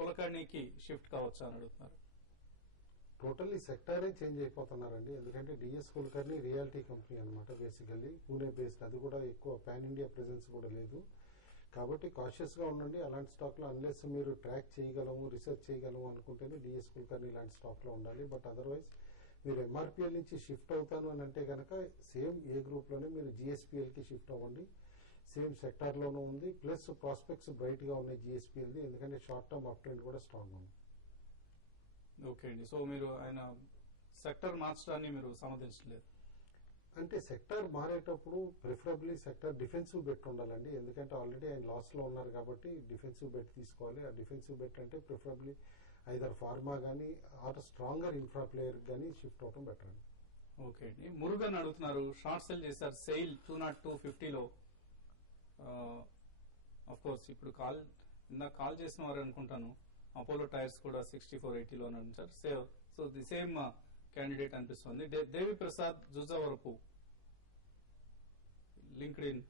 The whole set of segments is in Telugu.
కులకర్ణికి షిఫ్ట్ కావచ్చు అని అడుగుతున్నారు. టోటల్లీ సెక్టారే చేంజ్ అయిపోతున్నారండి. ఎందుకంటే డిఎస్ కుల్కర్ని రియాలిటీ కంపెనీ అనమాట, బేసికల్లీ పూణే బేస్డ్. అది కూడా ఎక్కువ పాన్ ఇండియా ప్రెజెన్స్ కూడా లేదు. కాబట్టి కాషియస్ గా ఉండండి అలాంటి స్టాక్ లో. అన్లెస్ మీరు ట్రాక్ చేయగలము, రీసెర్చ్ చేయగలము అనుకుంటేనే డిఎస్ కుల్కర్ని ఇలాంటి స్టాక్ లో ఉండాలి. బట్ అదర్వైజ్ మీరు ఎంఆర్పిఎల్ నుంచి షిఫ్ట్ అవుతాను అని అంటే కనుక సేమ్ ఏ గ్రూప్ లోనే మీరు జిఎస్పిఎల్ కి షిఫ్ట్ అవ్వండి. సేమ్ సెక్టార్ లోనూ ఉంది, ప్లస్ ప్రాస్పెక్ట్స్ బ్రైట్ గా ఉన్నాయి జిఎస్పిఎల్ ది. ఎందుకంటే షార్ట్ టర్మ్ అప్ ట్రెండ్ కూడా స్ట్రాంగ్ ఉంది. ఓకే అండి. సో మీరు ఆయన సెక్టర్ మార్చడాన్ని మీరు సమర్థించలేదు అంటే సెక్టర్ మారేటప్పుడు ప్రిఫరబ్లీ సెక్టర్ డిఫెన్సివ్ బెట్ ఉండాలండి. ఎందుకంటే ఆల్రెడీ ఆయన లాస్ లో ఉన్నారు కాబట్టి డిఫెన్సివ్ బెట్ తీసుకోవాలి. ఆ డిఫెన్సివ్ బెట్ అంటే ప్రిఫరబ్లీ ఐదర్ ఫార్మా గానీ ఆర్ స్ట్రాంగర్ ఇన్ఫ్రా ప్లేయర్ గానీ షిఫ్ట్ అవడం బెటర్ అండి. ఓకే అండి. మురుగన్ అడుగుతున్నారు, షార్ట్ సెల్ చేశారు సెయిల్ 202.50లో. అఫ్ కోర్స్ ఇప్పుడు ఇందాక కాల్ చేసిన వారు అనుకుంటాను. అపోలో టైర్స్ కూడా 64.80లో నడిచారు. సో ది సేమ్ క్యాండిడేట్ అనిపిస్తుంది. Devi Prasad Jujavarapu LinkedIn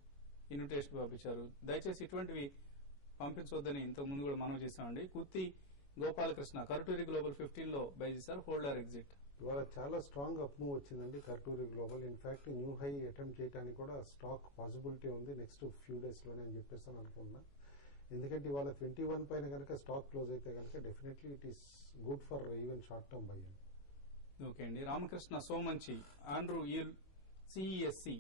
invitation పంపించారు. దయచేసి ఇటువంటివి పంపించవద్దని ఇంతకు ముందు కూడా మనం చేశామండి. కుర్తి గోపాలకృష్ణ కర్టూరి గ్లోబల్ 15లో బై చేశారు, హోల్డర్ ఎగ్జిట్. ఇవాళ చాలా స్ట్రాంగ్ అప్ మూవ్ వచ్చిందండి కర్టూరి global. In fact new high attempt చేయడానికి కూడా స్టాక్ పాసిబిలిటీ ఉంది నెక్స్ట్ ఫ్యూ డేస్ లోనే అని చెప్పేసి అనుకున్నా. ఎందుకంటే ఇవాళ 21 పైన కనుక స్టాక్ క్లోజ్ అయితే కనుక definitely it is good for even short term buy. Okay అండి. Ramakrishna Somanchi Andrew Yule CESC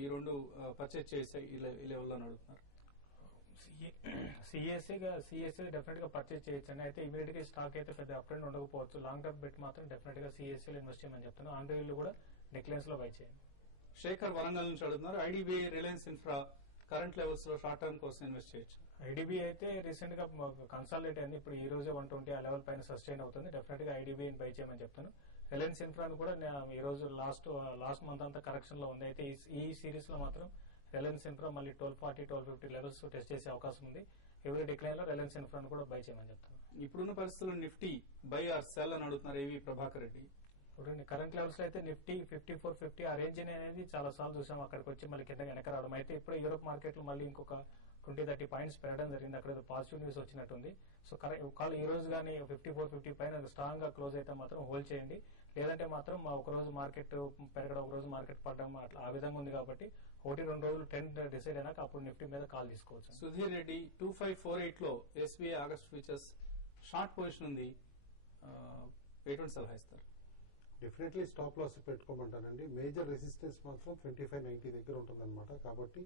ఈ రెండు పర్చేజ్ చేసే ఈ లెవెల్లో అడుగుతున్నారు. సిఎస్సీ డెఫినెట్ గా పర్చేజ్ చేయొచ్చండి. అయితే ఇమీడియట్ గా స్టాక్ అయితే పెద్ద అప్ ట్రెండ్ ఉండకపోవచ్చు. లాంగ్ టర్మ్ బెట్ మాత్రం డెఫినెట్ గా సిఎస్సీలో ఇన్వెస్ట్ చేయమని చెప్తాను. ఆండ్రూ ఈల్ కూడా డిక్లైన్స్ లో బై చేయండి. శేఖర్ వరంగల్ నుంచి అడుగుతున్నారు, IDBI Reliance infra current levels లో షార్ట్ టర్మ్ కోసం ఇన్వెస్ట్ చేయొచ్చు. ఐడిబిఐ అయితే రీసెంట్ గా కన్సాలిడేట్ అయింది. ఇప్పుడు ఈ రోజే 120 ఆ లెవెల్ పైన సస్టైన్ అవుతుంది. డెఫినెట్ గా ఐడిబిఐని బై చేయమని చెప్తాను. రిలయన్స్ ఇన్ఫ్రాన్ కూడా ఈ రోజు లాస్ట్ మంత్ అంతా కరెక్షన్ లో ఉంది. అయితే ఈ సిరీస్ లో మాత్రం రిలయన్స్ ఇన్ఫ్రా మళ్ళీ 1240, 1250 లెవెల్స్ టెస్ట్ చేసే అవకాశం ఉంది. ఎవరీ డిక్లైన్ లో రిలయన్స్ ఇన్ఫ్రాన్ కూడా బై చేయమని చెప్తాను. ఇప్పుడున్న పరిస్థితుల్లో నిఫ్టీ బై ఆర్ సెల్ అని అడుగుతున్నారు ఏవి ప్రభాకర్ రెడ్డి. ఇప్పుడు కరెంట్ లెవెల్స్ లో అయితే నిఫ్టీ 5450 ఆ రేంజ్ అనేది చాలా సార్లు చూసాం. అక్కడికి వచ్చి మళ్ళీ కింద వెనక రావడం. అయితే ఇప్పుడు యూరోప్ మార్కెట్ లో మళ్ళీ ఇంకొక 20-30 పాయింట్స్ పెరగడం జరిగింది. అక్కడ పాజిటివ్ న్యూస్ వచ్చినట్టుంది. సో ఈ రోజు కానీ 5450 పైన స్ట్రాంగ్ గా క్లోజ్ అయితే మాత్రం హోల్డ్ చేయండి. లేదంటే మాత్రం ఒక రోజు మార్కెట్ పెరగడం, ఒక రోజు మార్కెట్ పడడం అట్లా ఆ విధంగా ఉంది కాబట్టి 1-2 రోజులు ట్రెండ్ డిసైడ్ అయినాక అప్పుడు నిఫ్టీ మీద కాల్ తీసుకోవచ్చు. సుధీర్ రెడ్డి 2548లో SBI August futures short position ఉంది, ఎటువంటి సలహా ఇస్తారు? డెఫినెట్లీ స్టాప్ లాస్ పెట్టుకోమంటానండి. మేజర్ రెసిస్టెన్స్ మాత్రం 2590 దగ్గర ఉంటుందన్నమాట. కాబట్టి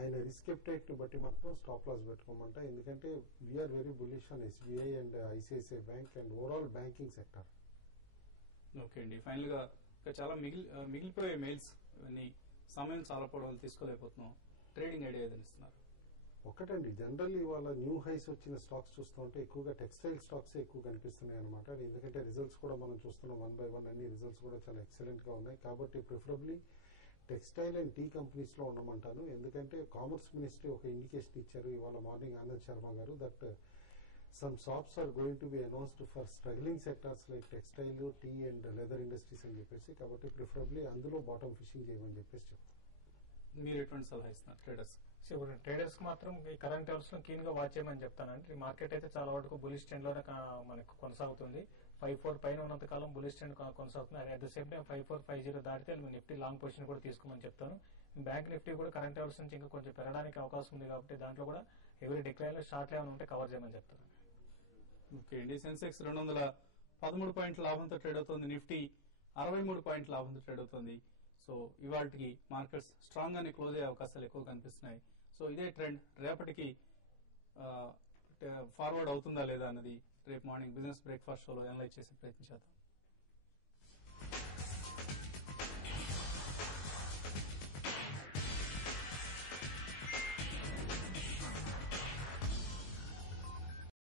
ఆయన రిస్క్ ఎప్టైట్ ని బట్టి మాత్రం స్టాప్ లాస్ పెట్టుకోమంటా. ఎందుకంటే we're very bullish on SBI and ICICI bank and overall banking sector. Okay అండి. ఫైనల్ గా చాలా మిగిలిపోయే మెయిల్స్ ఇవన్నీ సమయం చాలా పొడవులు తీసుకోలేకపోతున్నాం. ట్రేడింగ్ ఐడియా ఏదైనా ఇస్తున్నారు? ఒకటండి, జనరల్లీ ఇవాళ న్యూ హైస్ వచ్చిన స్టాక్స్ చూస్తూ ఉంటే ఎక్కువగా టెక్స్టైల్ స్టాక్స్ ఎక్కువ కనిపిస్తున్నాయి అనమాట. ఎందుకంటే రిజల్ట్స్ కూడా మనం చూస్తున్నాం 1 by 1 అన్ని రిజల్ట్స్ కూడా చాలా ఎక్సలెంట్ గా ఉన్నాయి. కాబట్టి preferably textile and tea companies లో ఉండమంటాను. ఎందుకంటే కామర్స్ మినిస్ట్రీ ఒక ఇండికేషన్ ఇచ్చారు ఇవాళ మార్నింగ్ ఆనంద్ శర్మ గారు, that some shops are going to be announced for struggling sectors like textile, tea and leather industries అని చెప్పేసి. కాబట్టి ప్రిఫరబ్లీ అందులో బాటమ్ ఫిషింగ్ చేయమని చెప్పేసి చెప్తాను. మీరు ఎటువంటి సలహా ఇస్తున్నారు ట్రేడర్స్? ట్రేడర్స్ మాత్రం ఈ కరెంట్ లెవెల్స్ లో క్లీన్ గా వాచ్ చేయమని చెప్తానండి. ఈ మార్కెట్ అయితే చాలా వరకు బులిష్ ట్రెండ్ లోనే మనకు కొనసాగుతుంది. 54 పైన ఉన్నంత కాలం బులిష్ ట్రెండ్ కొనసాగుతుంది. అట్ ద సేమ్ టైం 5450 దాటితే నిఫ్టీ లాంగ్ పొజిషన్ కూడా తీసుకోమని చెప్తాను. బ్యాంక్ నిఫ్టీ కూడా కరెంట్ లెవెల్స్ నుంచి ఇంకా కొంచెం పెరగడానికి అవకాశం ఉంది కాబట్టి దాంట్లో కూడా ఎవరి డిక్లైన్ లో షార్ట్ ఏమైనా ఉంటే కవర్ చేయమని చెప్తాను. ఓకే అండి. సెన్సెక్స్ 213 పాయింట్ల లాభంతో ట్రేడ్ అవుతుంది. నిఫ్టీ 63 పాయింట్ల లాభంతో ట్రేడ్ అవుతుంది. సో ఇవాళకి మార్కెట్స్ స్ట్రాంగ్ గానే క్లోజ్ అయ్యే అవకాశాలు ఎక్కువ కనిపిస్తున్నాయి. సో ఇదే ట్రెండ్ రేపటికి ఫార్వర్డ్ అవుతుందా లేదా అన్నది రేపు మార్నింగ్ బిజినెస్ బ్రేక్ఫాస్ట్ షోలో అనలైజ్ చేసే ప్రయత్నం చేద్దాం.